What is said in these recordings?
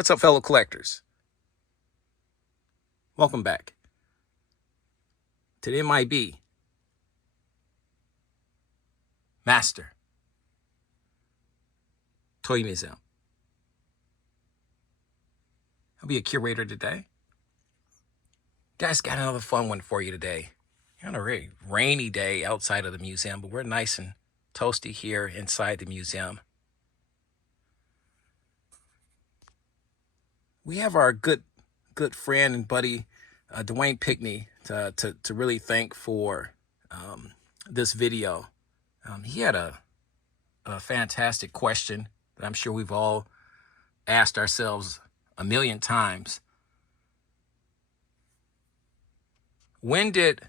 What's up, fellow collectors? Welcome back to the M.I.B. Master Toy Museum. I'll be a curator today. Guys, got another fun one for you today. On a very rainy day outside of the museum, but we're nice and toasty here inside the museum. We have our good friend and buddy, DWAYNE PICKNEY, to really thank for this video. He had a fantastic question that I'm sure we've all asked ourselves a million times. When did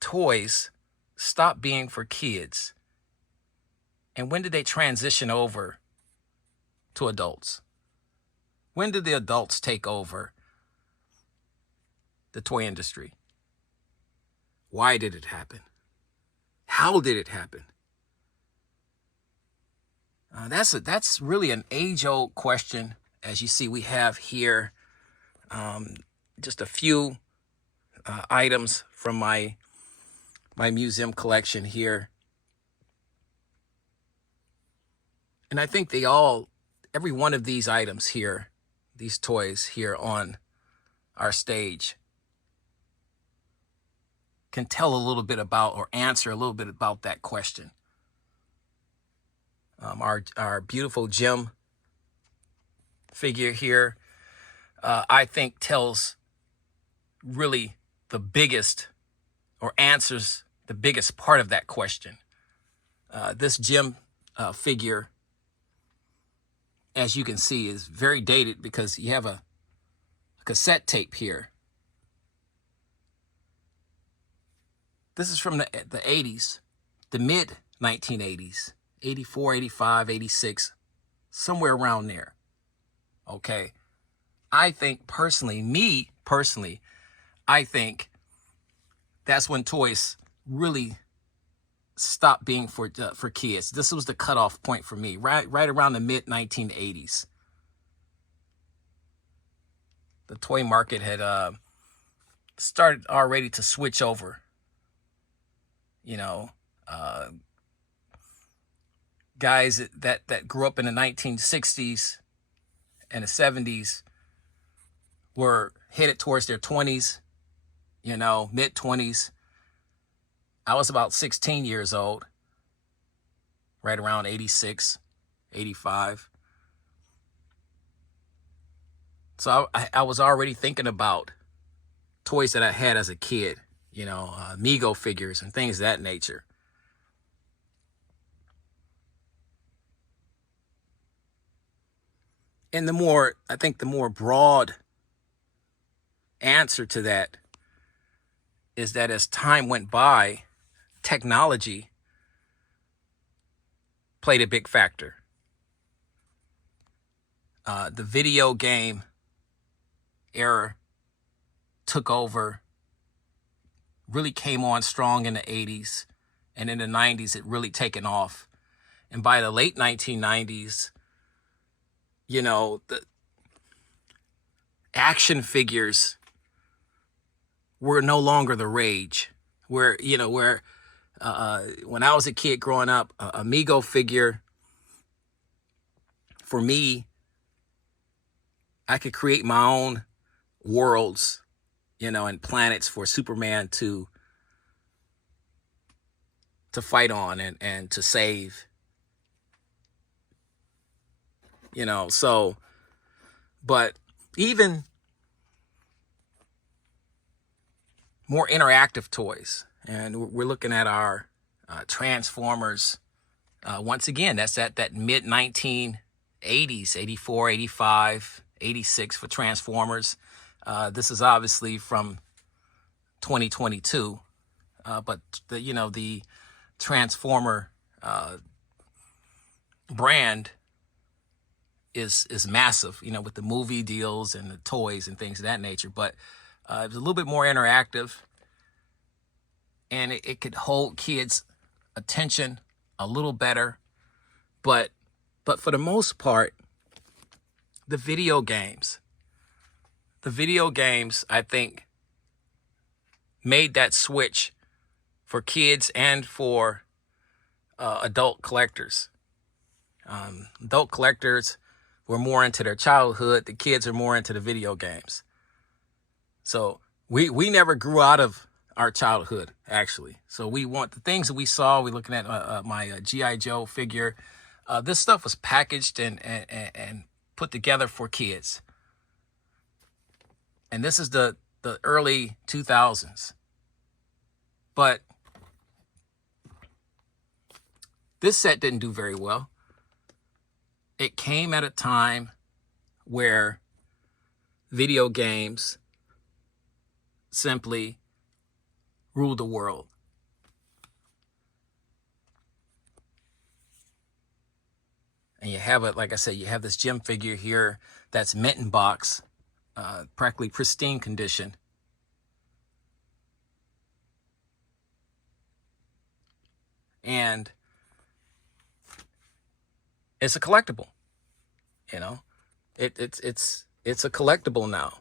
toys stop being for kids? And when did they transition over to adults? When did the adults take over the toy industry? Why did it happen? How did it happen? That's really an age-old question. As you see, we have here just a few items from my museum collection here. And I think every one of these items here, these toys here on our stage, can tell a little bit about or answer a little bit about that question. Our beautiful gem figure here, I think tells really the biggest, or answers the biggest part of that question. This gem figure, as you can see, is very dated because you have a cassette tape here. This is from the 80s, the mid-1980s, 84, 85, 86, somewhere around there. Okay. I think personally, I think that's when toys really stopped being for kids. This was the cutoff point for me, right around the mid-1980s. The toy market had started already to switch over. Guys that grew up in the 1960s and the 70s were headed towards their 20s, mid-20s. I was about 16 years old, right around 86, 85. So I was already thinking about toys that I had as a kid, Mego figures and things of that nature. And the more broad answer to that is that as time went by, technology played a big factor. The video game era took over, really came on strong in the 80s, and in the 90s it really taken off. And by the late 1990s, the action figures were no longer the rage. When I was a kid growing up, a Mego figure, for me, I could create my own worlds, and planets for Superman to fight on and to save. But even more interactive toys, and we're looking at our Transformers. Once again, that's that mid-1980s, 84, 85, 86 for Transformers. This is obviously from 2022, but the Transformer brand is massive, with the movie deals and the toys and things of that nature. But it was a little bit more interactive, and it could hold kids' attention a little better. But for the most part, the video games. The video games, I think, made that switch for kids and for adult collectors. Adult collectors were more into their childhood. The kids are more into the video games. So we never grew out of our childhood, actually. So we want the things that we saw. We're looking at my G.I. Joe figure. This stuff was packaged and put together for kids. And this is the early 2000s. But this set didn't do very well. It came at a time where video games simply ruled the world. And you have it, like I said, you have this gem figure here that's mint in box, practically pristine condition. And it's a collectible, you know. It's a collectible now.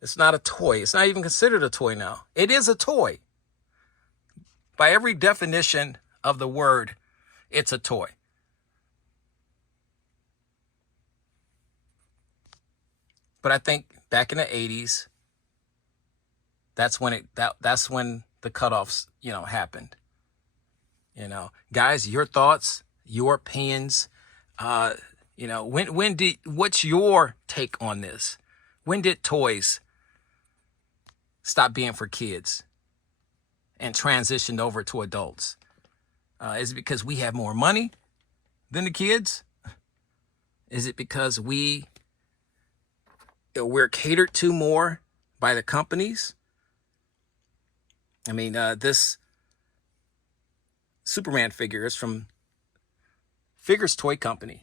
It's not a toy. It's not even considered a toy now. It is a toy. By every definition of the word, it's a toy. But I think back in the 80s, that's when that's when the cutoffs, happened. Guys, your thoughts, your opinions, what's your take on this? When did toys stop being for kids and transitioned over to adults? Is it because we have more money than the kids? Is it because we're catered to more by the companies? I mean, this Superman figure is from Figures Toy Company.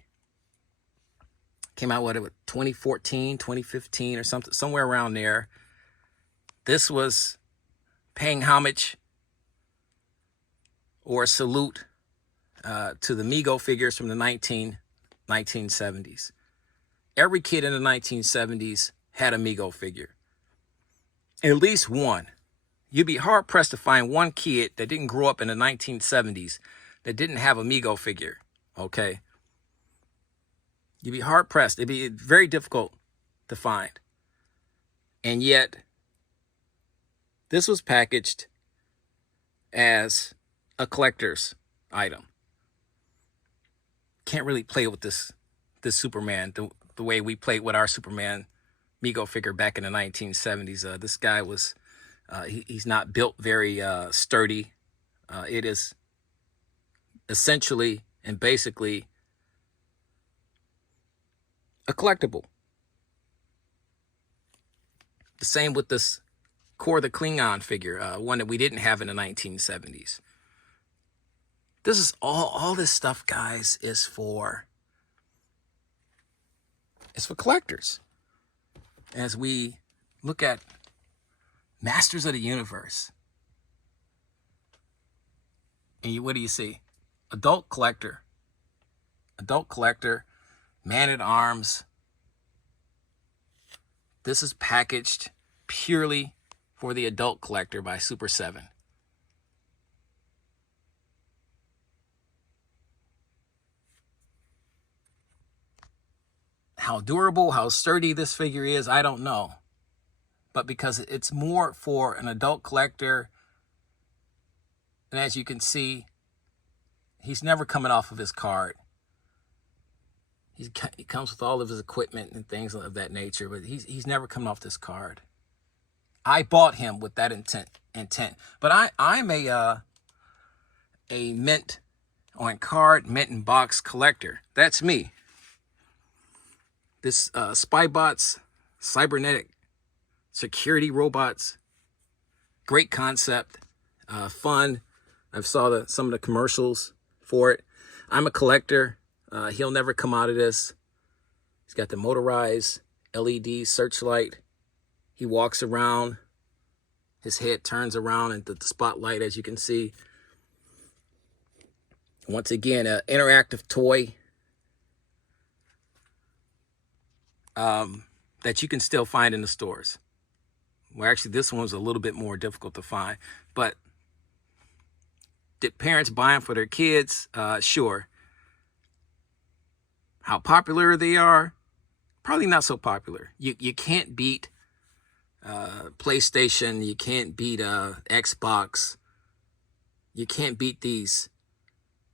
Came out, 2014, 2015 or something, somewhere around there. This was paying homage or salute to the Mego figures from the 1970s. Every kid in the 1970s had a Mego figure. At least one. You'd be hard-pressed to find one kid that didn't grow up in the 1970s that didn't have a Mego figure, okay? You'd be hard-pressed. It'd be very difficult to find. And yet, this was packaged as a collector's item. Can't really play with this Superman the way we played with our Superman Mego figure back in the 1970s. This guy was, he's not built very sturdy. It is essentially and basically a collectible. The same with this Core the Klingon figure, one that we didn't have in the 1970s. This is all this stuff, guys, is for collectors. As we look at Masters of the Universe, and what do you see? Adult collector, Man-at-Arms. This is packaged purely for the adult collector by Super 7. How durable, how sturdy this figure is, I don't know. But because it's more for an adult collector, and as you can see, he's never coming off of his card. He comes with all of his equipment and things of that nature, but he's never come off this card. I bought him with that intent. But I'm a mint on card, mint in box collector. That's me. This Spybots, cybernetic security robots, great concept, fun. I've saw some of the commercials for it. I'm a collector. He'll never come out of this. He's got the motorized LED searchlight. He walks around. His head turns around into the spotlight, as you can see. Once again, an interactive toy. that you can still find in the stores. Well, actually, this one was a little bit more difficult to find. But did parents buy them for their kids? Sure. How popular they are? Probably not so popular. You can't beat PlayStation. You can't beat Xbox. You can't beat these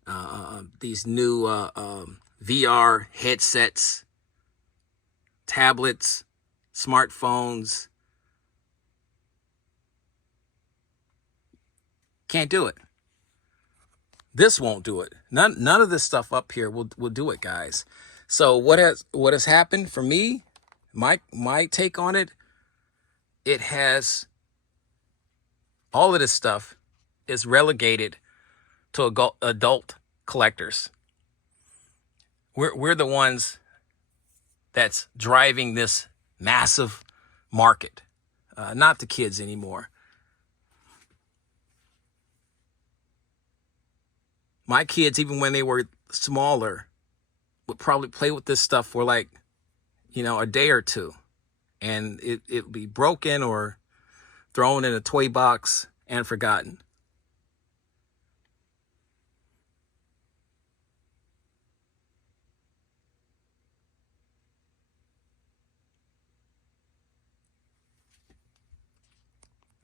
new VR headsets, tablets, smartphones. Can't do it. This won't do it. None of this stuff up here will do it, guys. So what has happened for me? My take on it. It has, all of this stuff is relegated to adult collectors. We're the ones that's driving this massive market, not the kids anymore. My kids, even when they were smaller, would probably play with this stuff for like, a day or two. And it would be broken or thrown in a toy box and forgotten.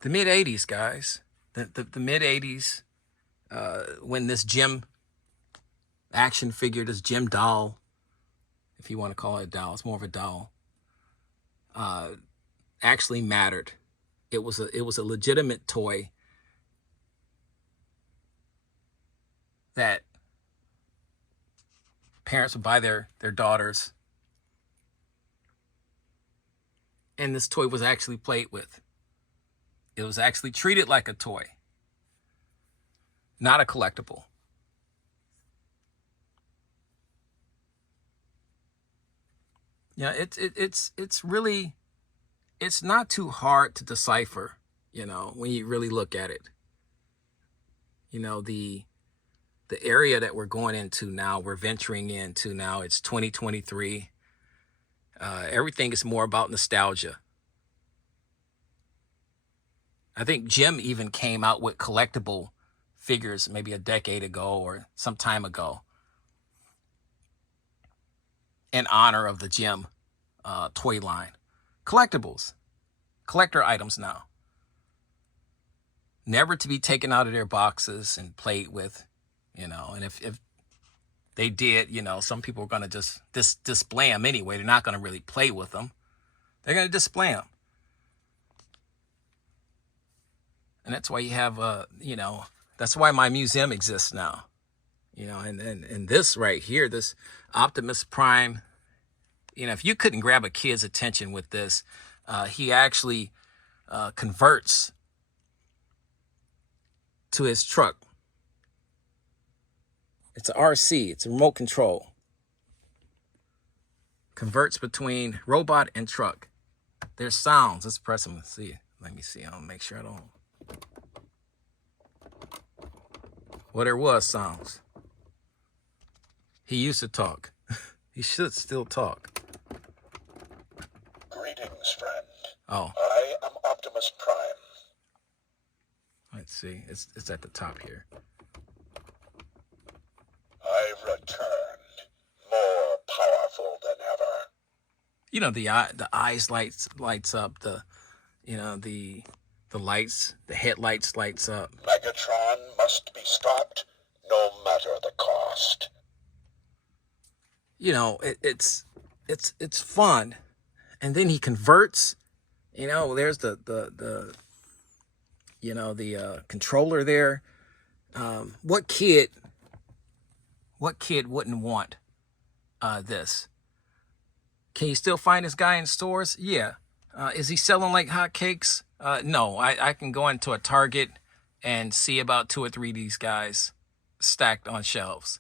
The mid-'80s, guys. The mid-'80s, when this Jim action figure, this Jim doll, if you want to call it a doll, it's more of a doll, actually mattered. It was a legitimate toy that parents would buy their daughters, and this toy was actually played with. It was actually treated like a toy, not a collectible. Yeah, it's really, it's not too hard to decipher, when you really look at it. The area that we're going into now, we're venturing into now, it's 2023. Everything is more about nostalgia. I think Jim even came out with collectible figures maybe a decade ago or some time ago in honor of the Jim toy line. Collectibles, collector items now. Never to be taken out of their boxes and played with, and if they did, some people are going to just display them anyway. They're not going to really play with them. They're going to display them. And that's why you have, that's why my museum exists now. And this right here, this Optimus Prime, if you couldn't grab a kid's attention with this, he actually converts to his truck. It's an RC, it's a remote control. Converts between robot and truck. There's sounds. Let's press them and see. Let me see. I'll make sure I don't. Well, there was sounds. He used to talk. He should still talk. Greetings, friend. Oh. I am Optimus Prime. Let's see. It's at the top here. I've returned, more powerful than ever. The eyes lights up. The lights, the headlights lights up. Megatron must be stopped, no matter the cost. It's fun, and then he converts. There's the controller there. What kid wouldn't want this? Can you still find this guy in stores? Yeah. Is he selling like hotcakes? No. I can go into a Target and see about 2 or 3 of these guys stacked on shelves.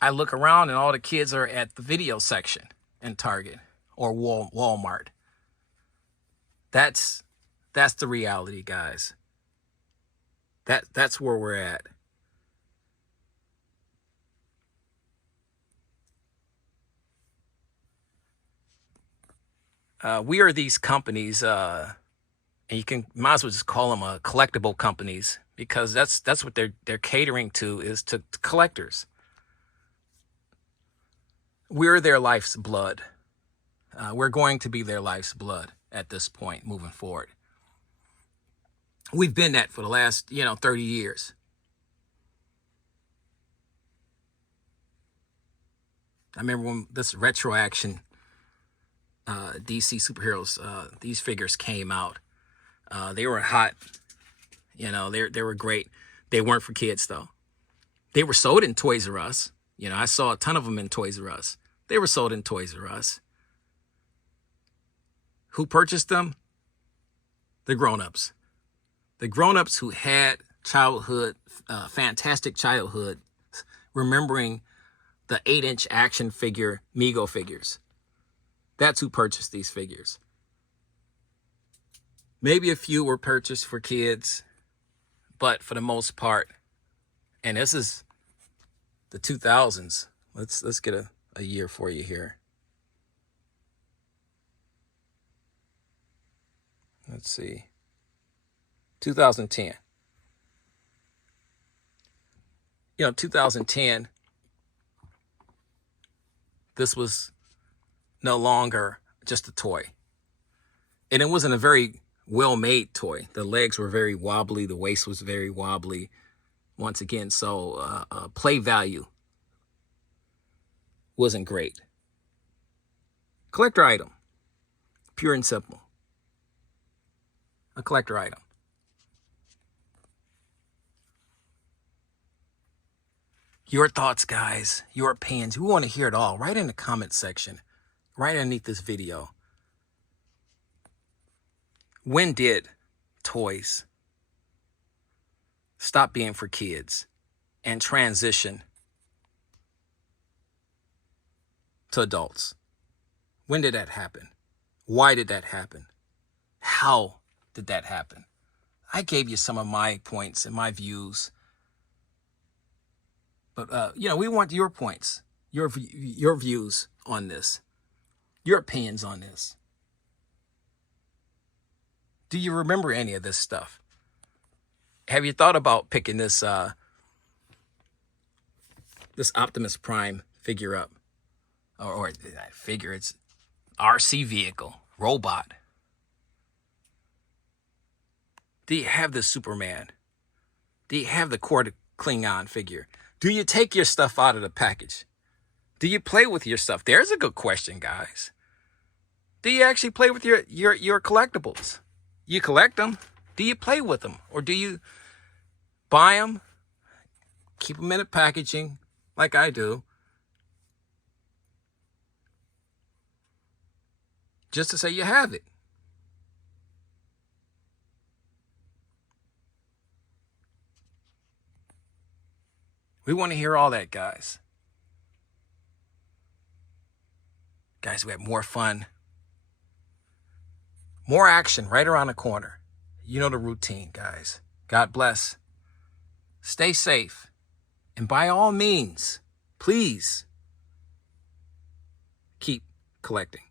I look around and all the kids are at the video section in Target or Walmart. That's the reality, guys. That's where we're at. We are these companies, and you might as well just call them collectible companies, because that's what they're catering to, is to collectors. We're their life's blood. We're going to be their life's blood at this point moving forward. We've been that for the last 30 years. I remember when this retro action DC superheroes, these figures came out. They were hot. They were great. They weren't for kids, though. They were sold in Toys R Us. I saw a ton of them in Toys R Us. They were sold in Toys R Us. Who purchased them? The grown-ups. The grown-ups who had childhood, fantastic childhood, remembering the 8-inch action figure Mego figures. That's who purchased these figures. Maybe a few were purchased for kids, but for the most part, and this is the 2000s. Let's get a year for you here. Let's see. 2010. 2010, this was no longer just a toy. And it wasn't a very well-made toy. The legs were very wobbly. The waist was very wobbly. Once again, so play value wasn't great. Collector item. Pure and simple. A collector item. Your thoughts, guys. Your opinions. We want to hear it all. Right in the comment section. Right underneath this video. When did toys stop being for kids and transition to adults? When did that happen? Why did that happen? How did that happen? I gave you some of my points and my views. But, we want your points, your views on this, your opinions on this. Do you remember any of this stuff? Have you thought about picking this Optimus Prime figure up? Or figure, it's RC vehicle, robot. Do you have the Superman? Do you have the Klingon figure? Do you take your stuff out of the package? Do you play with your stuff? There's a good question, guys. Do you actually play with your collectibles? You collect them. Do you play with them? Or do you buy them, keep them in a packaging like I do, just to say you have it? We want to hear all that, guys. Guys, we have more fun, more action right around the corner. You know the routine, guys. God bless. Stay safe. And by all means, please keep collecting.